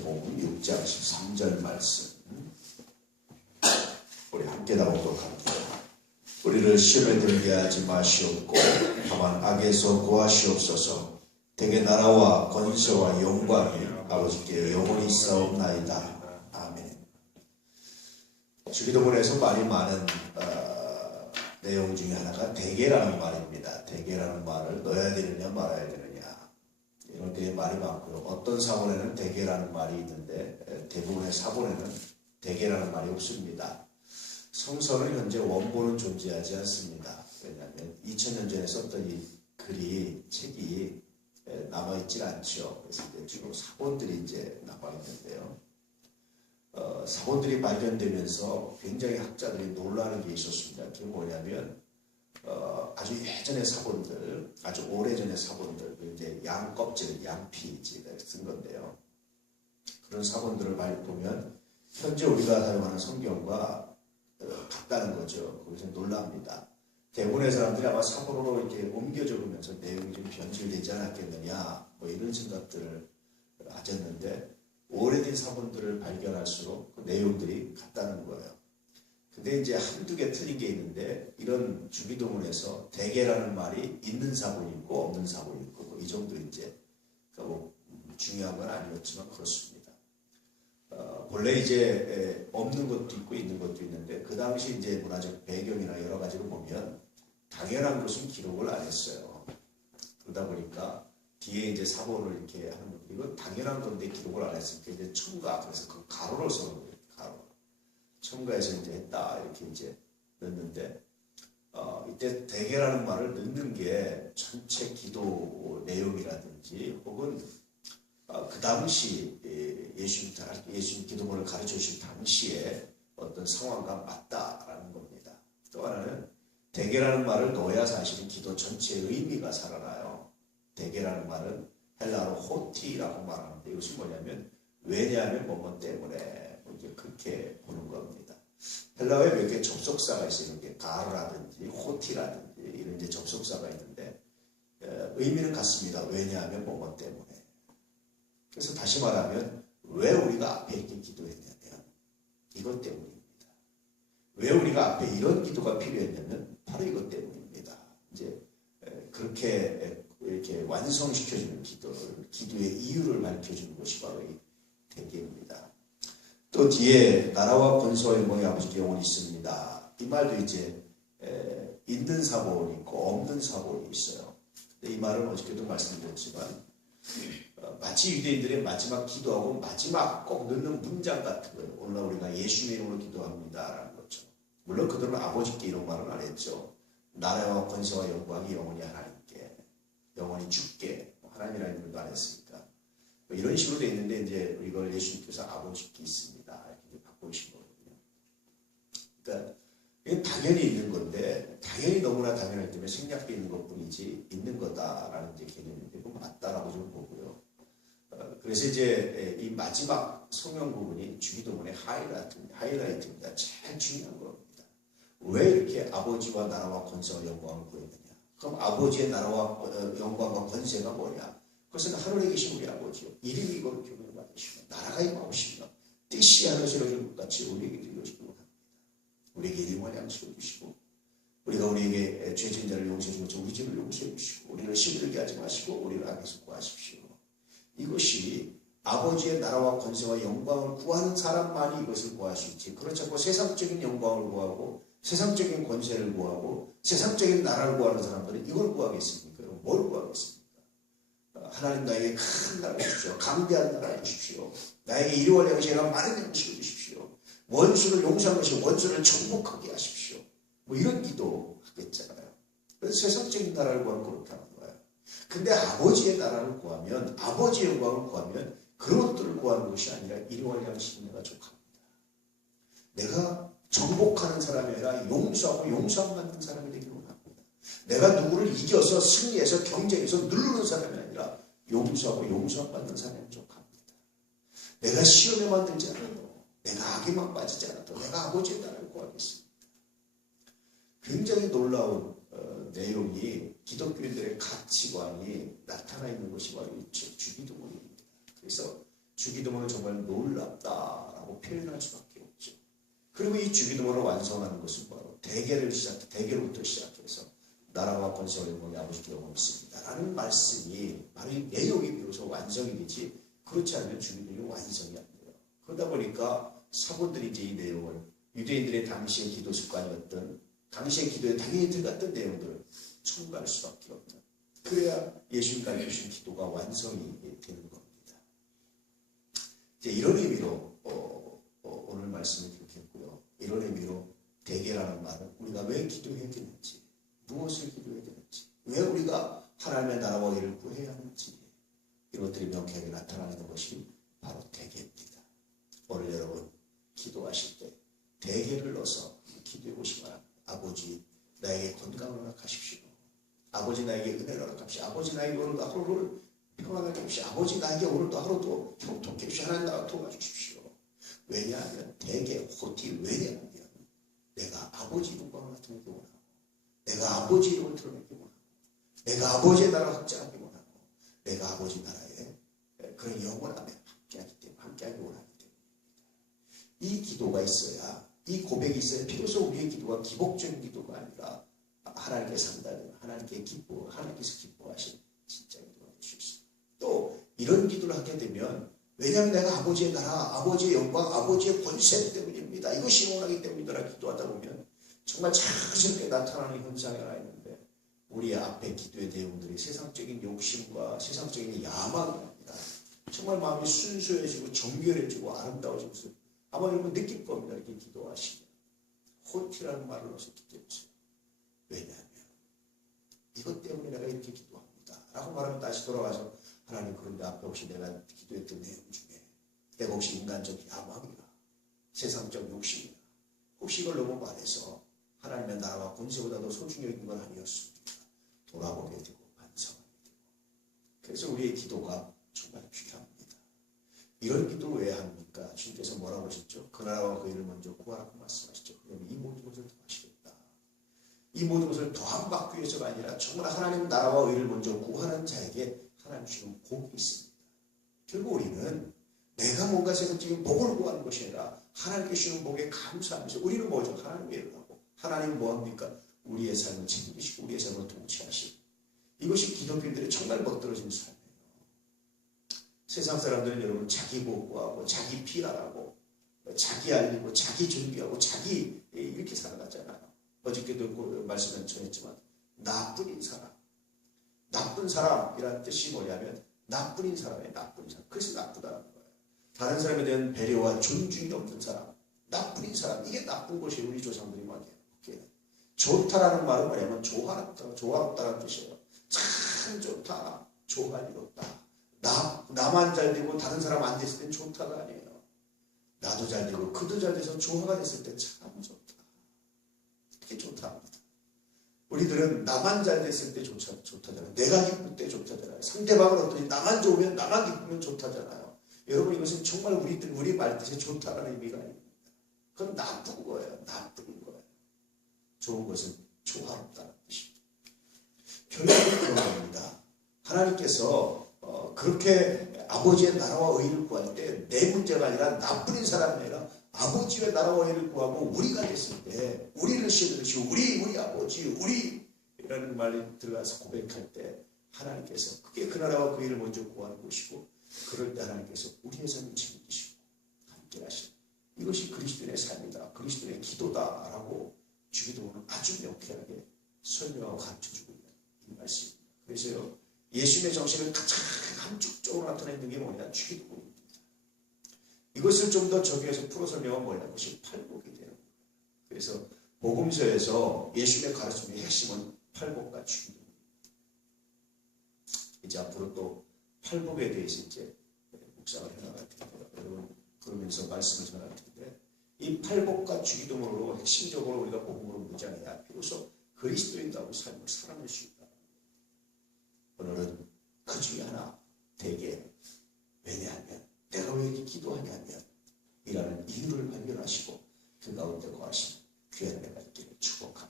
마태복음 6장 13절 말씀 우리 함께 낭독합니다. 우리를 시험에 들게 하지 마시옵고 다만 악에서 구하시옵소서. 대개 나라와 권세와 영광이 아버지께 영원히 있사옵나이다. 아멘. 주기도문에서 말이 많은 내용 중에 하나가 대개라는 말입니다. 대개라는 말을 넣어야 되느냐 말아야 되느냐 이런 게 말이 많고요. 어떤 사본에는 대개라는 말이 있는데 대부분의 사본에는 대개라는 말이 없습니다. 성서는 현재 원본은 존재하지 않습니다. 왜냐하면 2000년 전에 썼던 이 글이 책이 남아있질 않죠. 그래서 이제 주로 사본들이 이제 남아있는데요. 사본들이 발견되면서 굉장히 학자들이 놀라는 게 있었습니다. 그게 뭐냐면 아주 예전의 사본들, 아주 오래전의 사본들, 이제 양 껍질, 양피지를 쓴 건데요. 그런 사본들을 보면 현재 우리가 사용하는 성경과 같다는 거죠. 거기서 놀랍니다. 대부분의 사람들이 아마 사본으로 이렇게 옮겨 적으면서 내용이 좀 변질되지 않았겠느냐, 뭐 이런 생각들을 하셨는데, 오래된 사본들을 발견할수록 그 내용들이 같다는 거예요. 근데 이제 한두 개 틀린 게 있는데, 이런 주기도문에서 대개라는 말이 있는 사본이 있고 없는 사본이 있고 뭐 이 정도 이제 뭐 중요한 건 아니었지만 그렇습니다. 본래 이제 없는 것도 있고 있는 것도 있는데 그 당시 이제 문화적 배경이나 여러 가지로 보면 당연한 것은 기록을 안 했어요. 그러다 보니까 뒤에 이제 사본을 이렇게 하는 것도 이건 당연한 건데 기록을 안 했으니까 이제 첨가, 그래서 그 가로로 써는 거예요. 가로. 첨가해서 이제 했다 이렇게 이제 넣는데 이때 대개라는 말을 넣는 게 전체 기도 내용이라든지 혹은 그 당시 예수님 기도문을 가르쳐 주신 당시에 어떤 상황과 맞다라는 겁니다. 또 하나는 대개라는 말을 넣어야 사실은 기도 전체의 의미가 살아나요. 대개라는 말은 헬라어로 호티라고 말하는데 이것이 뭐냐면 왜냐하면 뭐뭐 때문에 이제 그렇게 보는 겁니다. 헬라어에 몇 개 접속사가 있어요. 이렇게 가르라든지 호티라든지 이런 이제 접속사가 있는데 의미는 같습니다. 왜냐하면 뭐뭐 때문에. 그래서 다시 말하면 왜 우리가 앞에 이렇게 기도했냐면 이것 때문입니다. 왜 우리가 앞에 이런 기도가 필요했냐면 바로 이것 때문입니다. 이제 그렇게 이렇게 완성시켜주는 기도의 이유를 밝혀주는 것이 바로 이 대개입니다. 또 뒤에 나라와 권세와 영광이 아버지께 영원히 있습니다. 이 말도 이제 있는 사본이 있고 없는 사본이 있어요. 근데 이 말은 어저께도 말씀드렸지만 마치 유대인들의 마지막 기도하고 마지막 꼭 넣는 문장 같은 거예요. 오늘 우리가 예수님의 이름으로 기도합니다라는 거죠. 물론 그들은 아버지께 이런 말은 안 했죠. 나라와 권세와 영광이 영원히 하나님께, 영원히 주께, 하나님이라는 이름도 안 했으니까. 이런 식으로 되어 있는데 이제 이걸 예수님께서 아버지께 있습니다 이렇게 바꾸신 거거든요. 그러니까 이게 당연히 있는 건데 당연히 너무나 당연하기 때문에 생략되어 있는 것뿐이지 있는 거다라는 이제 개념인데 그건 맞다라고 좀 보고요. 그래서 이제 이 마지막 성경 부분이 주기도문의 하이라이트입니다. 제일 중요한 겁니다. 왜 이렇게 아버지와 나라와 권세와 영광을 구했느냐? 그럼 아버지의 나라와 영광과 권세가 뭐냐? 그것은 하늘에 계신 우리 아버지요. 이름이 거룩히 받으시고 나라가 임하오시며 뜻이 하늘에서 이루어진 것 같이 우리에게 이루어지고 합니다. 우리에게 일용할 양식을 주시고 우리가 우리에게 죄진 자를 용서해 주고 우리 집을 용서해 주시고 우리를 시들게 하지 마시고 우리를 악에서 구하십시오. 이것이 아버지의 나라와 권세와 영광을 구하는 사람만이 이것을 구할 수 있지. 그렇지 않고 세상적인 영광을 구하고 세상적인 권세를 구하고 세상적인 나라를 구하는 사람들은 이걸 구하겠습니까? 뭘 구하겠습니까? 하나님 나에게 큰 나라 주십시오. 강대한 나라 주십시오. 나에게 일용할 양식이나 많은 양식을 주십시오. 원수를 용서하시고 원수를 정복하게 하십시오. 뭐 이런 기도 하겠잖아요. 그래서 세상적인 나라를 구하면 그렇게 하는 거예요. 근데 아버지의 나라를 구하면 아버지의 영광을 구하면 그런 것들을 구하는 것이 아니라 일용할 양식이 내가 족합니다. 내가 정복하는 사람이 아니라 용서하고 용서함 받는 사람이 되기를 원합니다. 내가 누구를 이겨서 승리해서 경쟁해서 누르는 사람이 아니라 용서하고 용서함 받는 사람이 족합니다. 내가 시험에 만들지 않아도 내가 악에만 빠지지 않아도 내가 아버지의 나라를 구하겠습니다. 굉장히 놀라운 내용이 기독교인들의 가치관이 나타나 있는 것이 바로 이 주기도문입니다. 그래서 주기도문은 정말 놀랍다라고 표현할 수밖에 없죠. 그리고 이 주기도문을 완성하는 것은 바로 대계로부터 시작해서 나라와 권세와 영광이 아버지께 영원히 있습니다 라는 말씀이 바로 이 내용이 비로소 완성이 되지, 그렇지 않으면 주기도문이 완성이 안 돼요. 그러다 보니까 사본들이 이제 이 내용을 유대인들의 당시의 기도 습관이었던, 당시의 기도에 당연히 들어갔던 내용들을 첨가할 수밖에 없는, 그래야 예수님 가르치신 기도가 완성이 되는 겁니다. 이제 이런 의미로 오늘 말씀을 기록했고요. 이런 의미로 대계라는 말은 우리가 왜 기도해야 되는지, 무엇을 기도해야 되는지, 왜 우리가 하나님의 나라와 의를 구해야 하는지, 이것들이 명쾌하게 나타나는 것이 바로 대계입니다. 오늘 여러분 기도하실 때 대계를 넣어서 기도해 보시기 바랍니다. 아버지, 나에게 건강을 허락하십시오. 아버지, 나에게 은혜를 허락하십시오. 아버지, 나에게 오늘도 하루를 평안하게 해주십시오. 아버지, 나에게 오늘도 하루도 형통케 해주십시오. 하나님 나라 도와주십시오. 왜냐하면 대개 호티, 왜냐하면 내가 아버지 영광을 나타내기 원하고, 내가 아버지 이름을 드러내기 원하고, 내가 아버지의 나라를 확장하기 원하고, 내가 아버지 나라에 그런 영원함에 함께하기 원하기 때문입니다. 이 기도가 있어야, 이 고백이 있어야 비로소 우리의 기도가 기복적인 기도가 아니라 하나님께 산다는, 하나님께서 기뻐하신 진짜 기도가 될 수 있습니다. 또 이런 기도를 하게 되면, 왜냐하면 내가 아버지의 나라, 아버지의 영광, 아버지의 권세 때문입니다, 이것이 원하기 때문이다 기도하다 보면 정말 자연스럽게 나타나는 현상이 하나 있는데, 우리의 앞에 기도의 내용들이 세상적인 욕심과 세상적인 야망입니다. 정말 마음이 순수해지고 정결해지고 아름다워지고, 아마 여러분 느낄 겁니다. 이렇게 기도하시면 호티라는 말을 넣었기 때문에. 왜냐하면 이것 때문에 내가 이렇게 기도합니다 라고 말하면 다시 돌아가서, 하나님, 그런데 앞에 혹시 내가 기도했던 내용 중에 내가 혹시 인간적 야망이나 세상적 욕심이나 혹시 이걸 너무 말해서 하나님의 나라와 권세보다 더 소중히 여긴 건 아니었습니까? 돌아보게 되고 반성하게 되고. 그래서 우리의 기도가 정말 귀합니다. 이런 기도를 왜 합니까? 주님께서 뭐라고 하셨죠? 그 나라와 그 일을 먼저 구하라고 말씀하시죠. 그러면 이 모든 것을 더하시겠다. 이 모든 것을 더함 받기 위해서가 아니라 정말 하나님 나라와 의를 먼저 구하는 자에게 하나님 주시는 복이 있습니다. 결국 우리는 내가 뭔가 세상적인 복을 구하는 것이 아니라 하나님께 주시는 복에 감사하면서, 우리는 뭐죠? 하나님의 일을 하고, 하나님은 뭐합니까? 우리의 삶을 책임지시고 우리의 삶을 통치하시고, 이것이 기독교인들의 정말 멋들어지는 삶이에요. 세상 사람들은 여러분 자기 복구하고 자기 피하라고 자기 알리고 자기 준비하고 자기 이렇게 살아가잖아요. 어저께도 그 말씀을 전했지만 나뿐인 사람, 나쁜 사람이라는 뜻이 뭐냐면 나뿐인 사람이에요. 나쁜 사람. 그래서 나쁘다는 거예요. 다른 사람에 대한 배려와 존중이 없는 사람, 나뿐인 사람, 이게 나쁜 것이 우리 조상들이 말이에요. 좋다라는 말은 뭐냐면 조화롭다는 뜻이에요. 참 좋다, 조화롭다. 나만 잘 되고 다른 사람 안 됐을 땐 좋다가 아니에요. 나도 잘 되고 그도 잘 돼서 조화가 됐을 때 참 좋다. 그게 좋다합니다. 우리들은 나만 잘 됐을 때 좋다잖아요. 내가 기쁠 때 좋다잖아요. 상대방은 어떠니 나만 좋으면, 나만 기쁘면 좋다잖아요. 여러분, 이것은 정말 우리 말뜻에 좋다라는 의미가 아닙니다. 그건 나쁜 거예요. 나쁜 거예요. 좋은 것은 조화롭다는 뜻입니다. 결국은 그런 겁니다. 하나님께서 그렇게 아버지의 나라와 의를 구할 때 내 문제가 아니라 나뿐인 사람이 아니라 아버지의 나라와 의를 구하고 우리가 됐을 때, 우리를 시험으시고 우리 아버지, 우리라는 말이 들어가서 고백할 때 하나님께서 그게 그 나라와 그 의를 먼저 구하는 것이고, 그럴 때 하나님께서 우리의 삶을 책임지시고 함께 하시는, 이것이 그리스도인의 삶이다, 그리스도인의 기도다라고 주기도문은 아주 명쾌하게 설명하고 가르쳐주고 있는 이 말씀입니다. 그래서요, 예수님의 정신을 가장 함축적으로 나타내는 게 뭐냐? 주기도문입니다. 이것을 좀 더 적용해서 풀어 설명하면 뭐냐? 그것이 팔복이 되는 거예요. 그래서 복음서에서 예수님의 가르침의 핵심은 팔복과 주기도문입니다. 이제 앞으로 또 팔복에 대해서 이제 묵상을 해나갈 텐데요. 여러분, 그러면서 말씀을 전할 텐데, 이 팔복과 주기도문으로 핵심적으로 우리가 복음으로 무장해야 비로소 그리스도인다고 삶을 살아낼 수 있다. 오늘은 그 중에 하나, 대개, 왜냐하면 내가 왜 이렇게 기도하냐면 이라는 이유를 발견하시고 그 가운데 거하시는 귀한 은혜가 있기를 축복합니다.